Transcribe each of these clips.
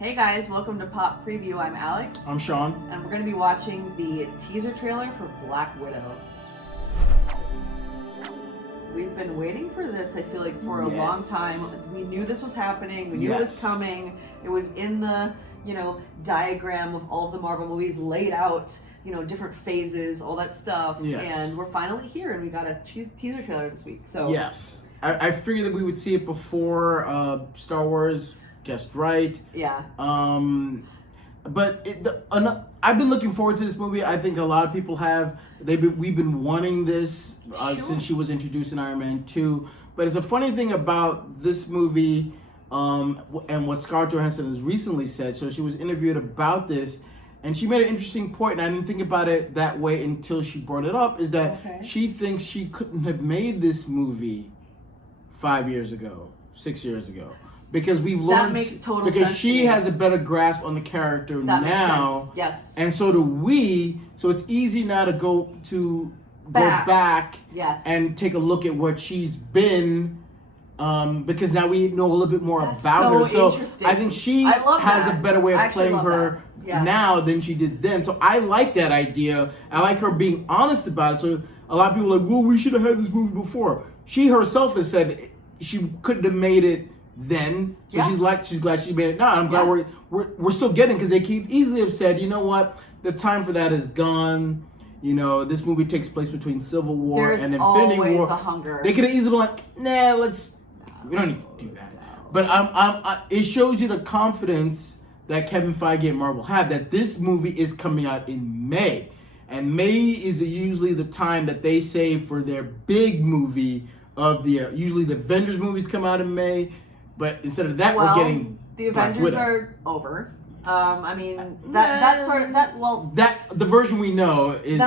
Hey guys, welcome to Pop Preview. I'm Alex. I'm Sean. And we're going to be watching the teaser trailer for Black Widow. We've been waiting for this, I feel like, for a long time. We knew this was happening. We knew it was coming. It was in the, diagram of all of the Marvel movies laid out, different phases, all that stuff. Yes. And we're finally here, and we got a teaser trailer this week. So yes. I figured that we would see it before Star Wars. Guessed right. Yeah. But I've been looking forward to this movie. I think a lot of people have. We've been wanting this since she was introduced in Iron Man 2. But it's a funny thing about this movie and what Scarlett Johansson has recently said. So she was interviewed about this, and she made an interesting point, and I didn't think about it that way until she brought it up, is that she thinks she couldn't have made this movie 5 years ago, 6 years ago. Because we've learned that makes total because sense she has a better grasp on the character that now. Makes sense. Yes. And so do we. So it's easy now to go back and take a look at what she's been. Because now we know a little bit more about her. So I think she has a better way of playing her now than she did then. So I like that idea. I like her being honest about it. So a lot of people are like, well, we should have had this movie before. She herself has said she couldn't have made it then, so she's glad she made it now. I'm glad we're still getting, because they could easily have said, you know what, the time for that is gone. This movie takes place between Civil War and Infinity War. There's always a hunger. They could have easily been like, nah, we don't need to do that. But it shows you the confidence that Kevin Feige and Marvel have, that this movie is coming out in May, and May is usually the time that they save for their big movie of the year. Usually the Avengers movies come out in May. But instead of that, we're getting the Avengers are over. The version we know is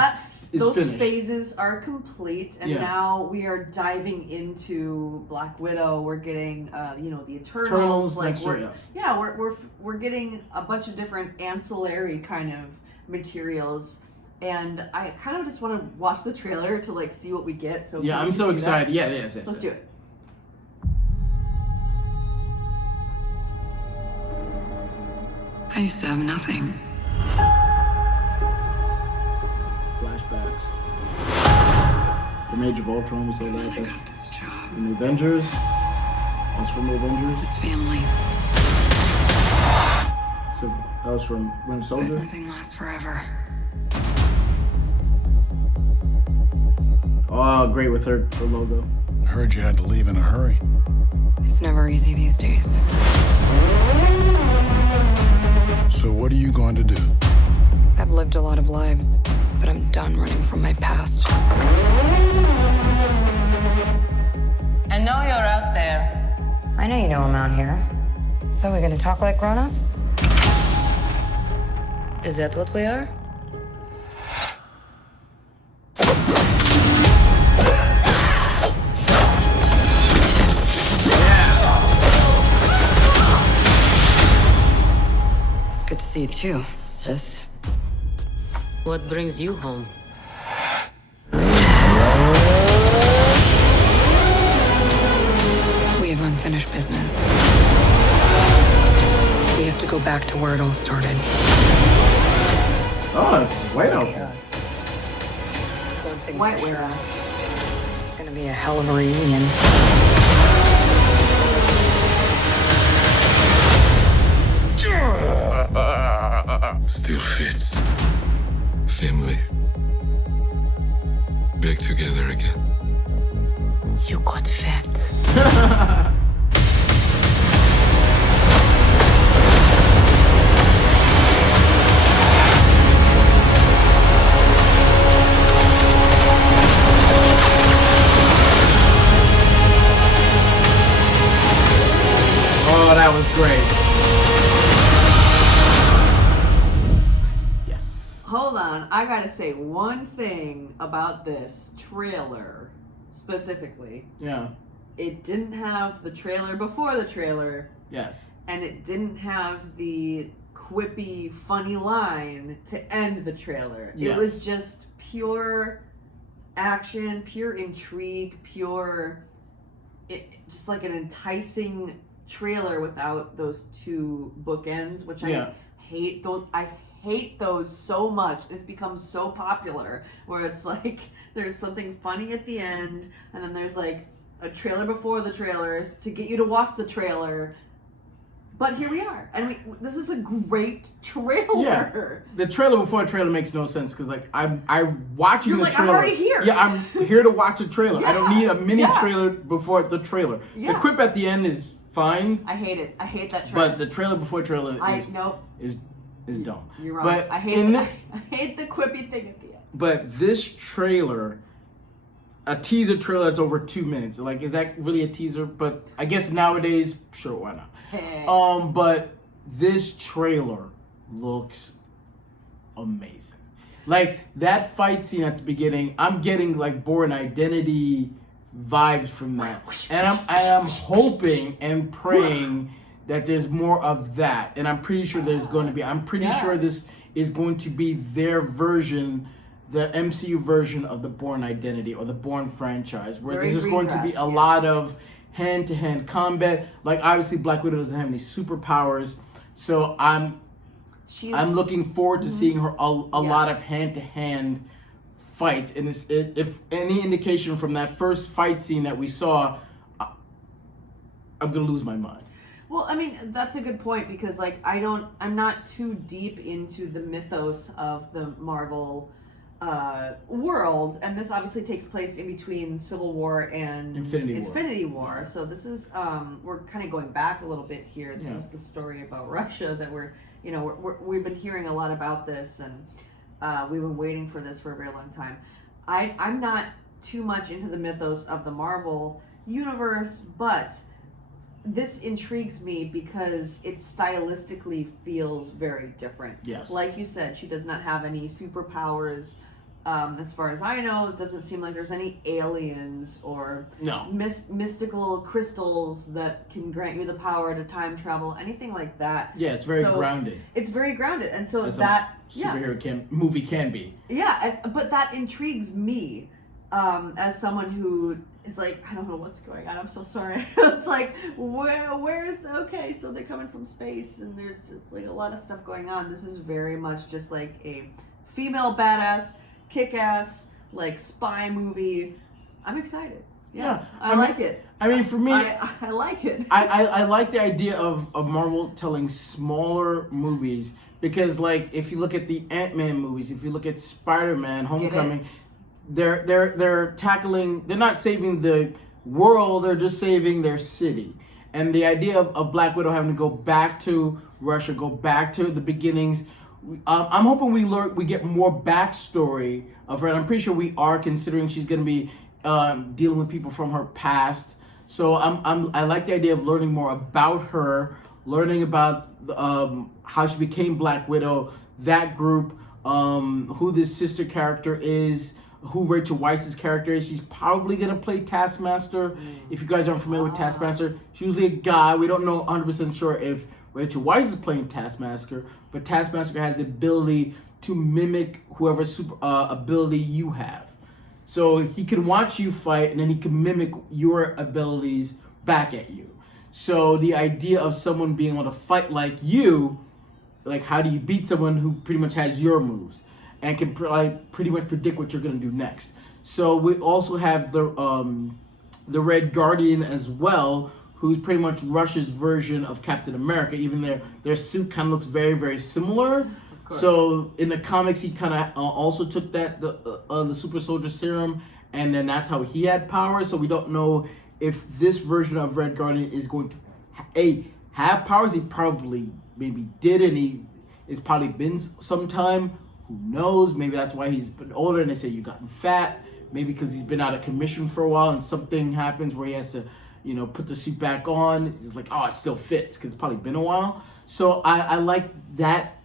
those finished. phases are complete, and now we are diving into Black Widow. We're getting the Eternals. We're getting a bunch of different ancillary kind of materials. And I kind of just want to watch the trailer to see what we get. So I'm so excited. Yes. Let's do it. I used to have nothing. Flashbacks. From Age of Ultron, we saw that. I got this job. From the Avengers. That's from the Avengers. This family. So that was from Winter Soldier. Nothing lasts forever. Oh, great with her logo. I heard you had to leave in a hurry. It's never easy these days. So what are you going to do? I've lived a lot of lives, but I'm done running from my past. I know you're out there. I know you know I'm out here. So we're gonna talk like grown-ups? Is that what we are? Good to see you too, sis. What brings you home? We have unfinished business. We have to go back to where it all started. Oh, White Outfit. One thing's White for sure. Widow. It's gonna be a hell of a reunion. Still fits. Family. Back together again. You got fat. Oh, that was great. Hold on, I gotta say one thing about this trailer specifically. Yeah. It didn't have the trailer before the trailer. Yes. And it didn't have the quippy, funny line to end the trailer. Yes. It was just pure action, pure intrigue, just like an enticing trailer without those two bookends, which I hate those. I hate those so much. It's become so popular where it's like there's something funny at the end, and then there's like a trailer before the trailers to get you to watch the trailer. But here we are, and this is a great trailer. Yeah, the trailer before the trailer makes no sense because like I'm watching You're the like, trailer. I'm already here. Yeah, I'm here to watch a trailer. Yeah, I don't need a mini trailer before the trailer. Yeah. The quip at the end is fine. I hate it. I hate that trailer. But the trailer before trailer is dumb. You're wrong. But I hate the quippy thing at the end. But this trailer, a teaser trailer that's over 2 minutes. Like, is that really a teaser? But I guess nowadays, sure, why not? Hey. But this trailer looks amazing. Like that fight scene at the beginning, I'm getting like Bourne Identity vibes from that, and I'm hoping and praying that there's more of that, and I'm pretty sure there's going to be. I'm pretty sure this is going to be their version, the MCU version of the Bourne Identity or the Bourne franchise, where Very there's going to be a lot of hand-to-hand combat. Like obviously Black Widow doesn't have any superpowers, so I'm looking forward to seeing her a lot of hand-to-hand fights. And if any indication from that first fight scene that we saw, I'm gonna lose my mind. Well, I mean, that's a good point because like I'm not too deep into the mythos of the Marvel world, and this obviously takes place in between Civil War and Infinity War. So this is we're kind of going back a little bit here. This is the story about Russia that we've been hearing a lot about this, and we've been waiting for this for a very long time. I'm not too much into the mythos of the Marvel universe, but this intrigues me because it stylistically feels very different. Yes. Like you said, she does not have any superpowers. As far as I know, it doesn't seem like there's any aliens or mystical crystals that can grant you the power to time travel, anything like that. Yeah, it's very grounded. It's very grounded, and so as that movie can be. Yeah, but that intrigues me as someone who is like, I don't know what's going on. I'm so sorry. It's like, okay, so they're coming from space, and there's just like a lot of stuff going on. This is very much just like a female badass, kick-ass, like spy movie. I'm excited. Yeah, I like it. I mean, for me, I like it. I like the idea of Marvel telling smaller movies because, like, if you look at the Ant-Man movies, if you look at Spider-Man: Homecoming, they're tackling. They're not saving the world. They're just saving their city. And the idea of Black Widow having to go back to Russia, go back to the beginnings. I'm hoping we get more backstory of her, and I'm pretty sure we are, considering she's going to be dealing with people from her past. So I like the idea of learning more about her, learning about how she became Black Widow, that group, who this sister character is, who Rachel Weisz's character is. She's probably going to play Taskmaster. If you guys aren't familiar with Taskmaster, she's usually a guy. We don't know 100% sure if Rachel Weisz is playing Taskmaster, but Taskmaster has the ability to mimic whoever super ability you have. So he can watch you fight, and then he can mimic your abilities back at you. So the idea of someone being able to fight like you, like how do you beat someone who pretty much has your moves and can pretty much predict what you're going to do next. So we also have the Red Guardian as well, who's pretty much Russia's version of Captain America, even their suit kind of looks very, very similar. So in the comics, he kind of also took the super soldier serum, and then that's how he had power. So we don't know if this version of Red Guardian is going to have powers. He probably maybe did, and it's probably been some time. Who knows? Maybe that's why he's been older, and they say you've gotten fat. Maybe because he's been out of commission for a while, and something happens where he has to, put the suit back on. It's like, oh, it still fits because it's probably been a while. So I like that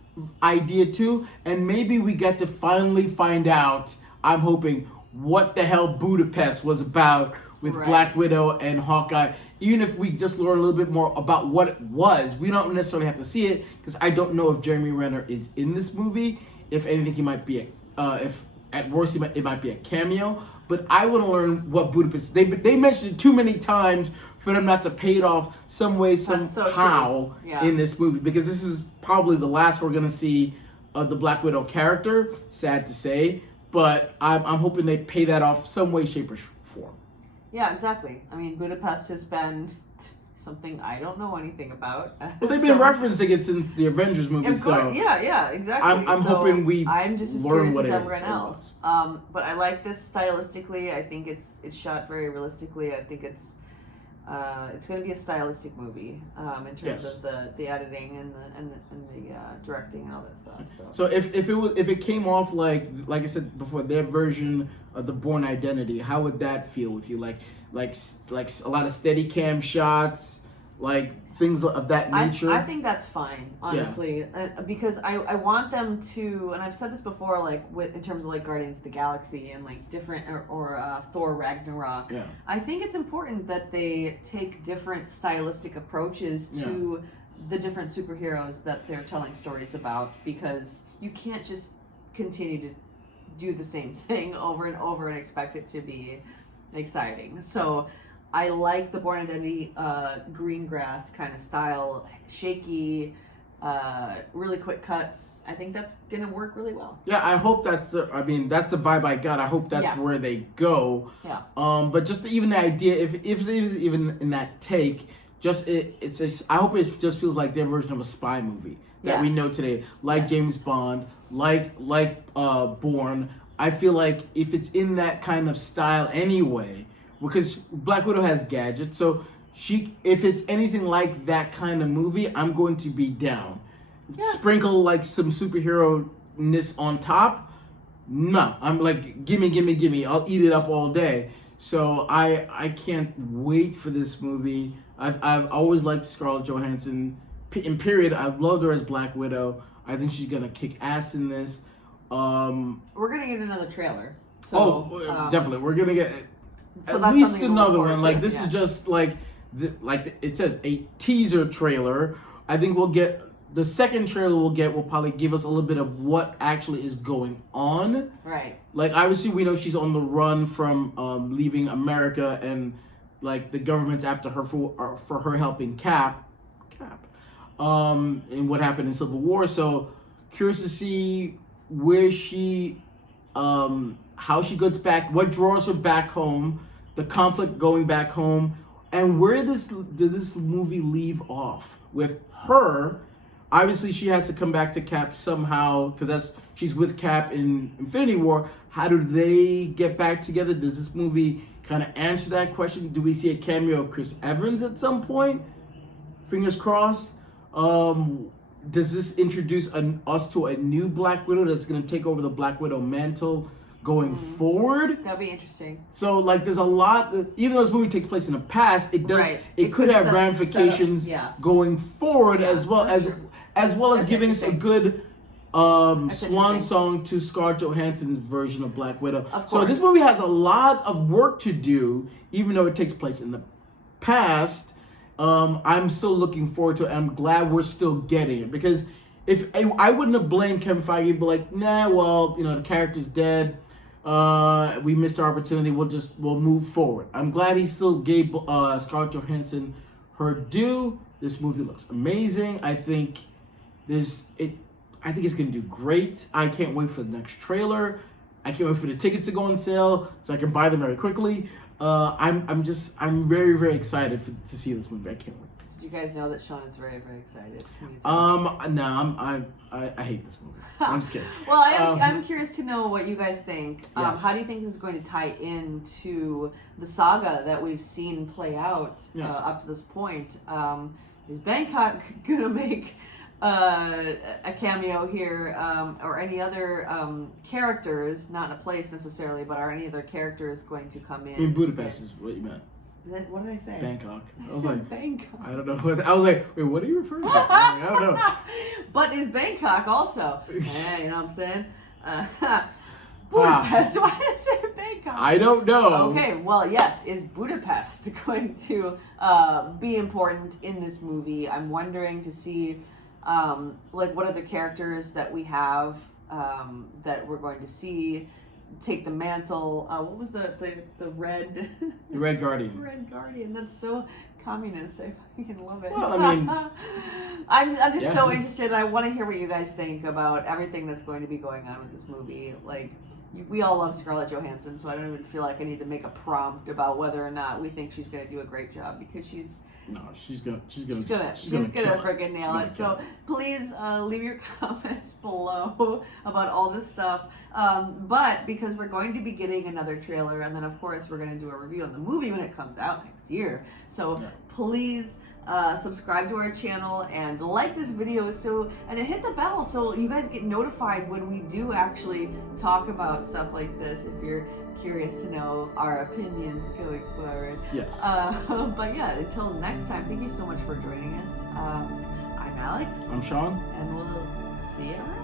idea too, and maybe we get to finally find out, I'm hoping, what the hell Budapest was about with Black Widow and Hawkeye. Even if we just learn a little bit more about what it was, we don't necessarily have to see it, because I don't know if Jeremy Renner is in this movie. If anything, he might be if at worst it might be a cameo. But I want to learn what Budapest. They mentioned it too many times for them not to pay it off some way somehow in this movie, because this is probably the last we're gonna see of the Black Widow character. Sad to say, but I'm hoping they pay that off some way, shape, or form. Yeah, exactly. I mean, Budapest has been something I don't know anything about. Well, they've been referencing it since the Avengers movie, so yeah, exactly. I'm hoping I'm just as learn curious what as it everyone is. else. But I like this stylistically. I think it's shot very realistically. I think it's going to be a stylistic movie in terms of the editing and the directing and all that stuff. So if it came off like I said before, their version of the Bourne Identity, how would that feel with you? Like a lot of steady cam shots, like things of that nature. I think that's fine, honestly, because I want them to, and I've said this before, like in terms of like Guardians of the Galaxy and like different or Thor Ragnarok. Yeah. I think it's important that they take different stylistic approaches to the different superheroes that they're telling stories about, because you can't just continue to do the same thing over and over and expect it to be exciting. So I like the Bourne Identity green grass kind of style, shaky, really quick cuts. I think that's gonna work really well. Yeah, I hope that's the vibe I got. I hope that's where they go. Yeah. But just even the idea, if it is even in that take, I hope it just feels like their version of a spy movie that we know today, like James Bond, like Bourne. I feel like if it's in that kind of style anyway, because Black Widow has gadgets, so if it's anything like that kind of movie, I'm going to be down. Yeah. Sprinkle like some superhero-ness on top. No, I'm like, gimme. I'll eat it up all day. So I can't wait for this movie. I've always liked Scarlett Johansson. In period, I've loved her as Black Widow. I think she's gonna kick ass in this. We're gonna get another trailer. So, definitely, we're gonna get at least another one. Like this is just like it says a teaser trailer. I think we'll get the second trailer. Will probably give us a little bit of what actually is going on. Right. Like obviously we know she's on the run from leaving America, and like the government's after her for her helping Cap, and what happened in Civil War. So curious to see where she, how she gets back, what draws her back home, the conflict going back home, and where does this movie leave off with her? Obviously, she has to come back to Cap somehow, because she's with Cap in Infinity War. How do they get back together? Does this movie kind of answer that question? Do we see a cameo of Chris Evans at some point? Fingers crossed. Does this introduce us to a new Black Widow that's going to take over the Black Widow mantle going forward? That'd be interesting. So, like, there's a lot. Even though this movie takes place in the past, it does. Right. It could have ramifications going forward, as well as giving us a good swan song to Scarlett Johansson's version of Black Widow. So this movie has a lot of work to do, even though it takes place in the past. I'm still looking forward to it. I'm glad we're still getting it, because if I wouldn't have blamed Kevin Feige, but like, nah, well, the character's dead. We missed our opportunity. We'll move forward. I'm glad he still gave Scarlett Johansson her due. This movie looks amazing. I think it's gonna do great. I can't wait for the next trailer. I can't wait for the tickets to go on sale so I can buy them very quickly. I'm very, very excited to see this movie. I can't wait. Did you guys know that Sean is very, very excited? No, I hate this movie. I'm just kidding. Well, I'm curious to know what you guys think. Yes. How do you think this is going to tie into the saga that we've seen play out up to this point? Is Bangkok gonna make a cameo here, or any other characters, not in a place necessarily, but are any other characters going to come in? I mean, Budapest is what you meant. What did I say? Bangkok. I was like, Bangkok. I don't know. I was like, wait, what are you referring to? I don't know. But is Bangkok also? You know what I'm saying? Budapest. Why did I say Bangkok? I don't know. Okay, well, yes. Is Budapest going to be important in this movie? I'm wondering to see, what other characters that we have that we're going to see take the mantle. What was the red? The Red Guardian. Red Guardian. That's so communist. I fucking love it. Well, I mean, I'm just so interested. I want to hear what you guys think about everything that's going to be going on with this movie. Like, we all love Scarlett Johansson, so I don't even feel like I need to make a prompt about whether or not we think she's going to do a great job, because she's gonna freaking nail it. So please leave your comments below about all this stuff. But because we're going to be getting another trailer, and then of course we're going to do a review on the movie when it comes out next year. So please subscribe to our channel and like this video, and hit the bell so you guys get notified when we do actually talk about stuff like this, if you're curious to know our opinions going forward. Yes. But yeah, until next time, thank you so much for joining us. I'm Alex. I'm Sean. And we'll see you around.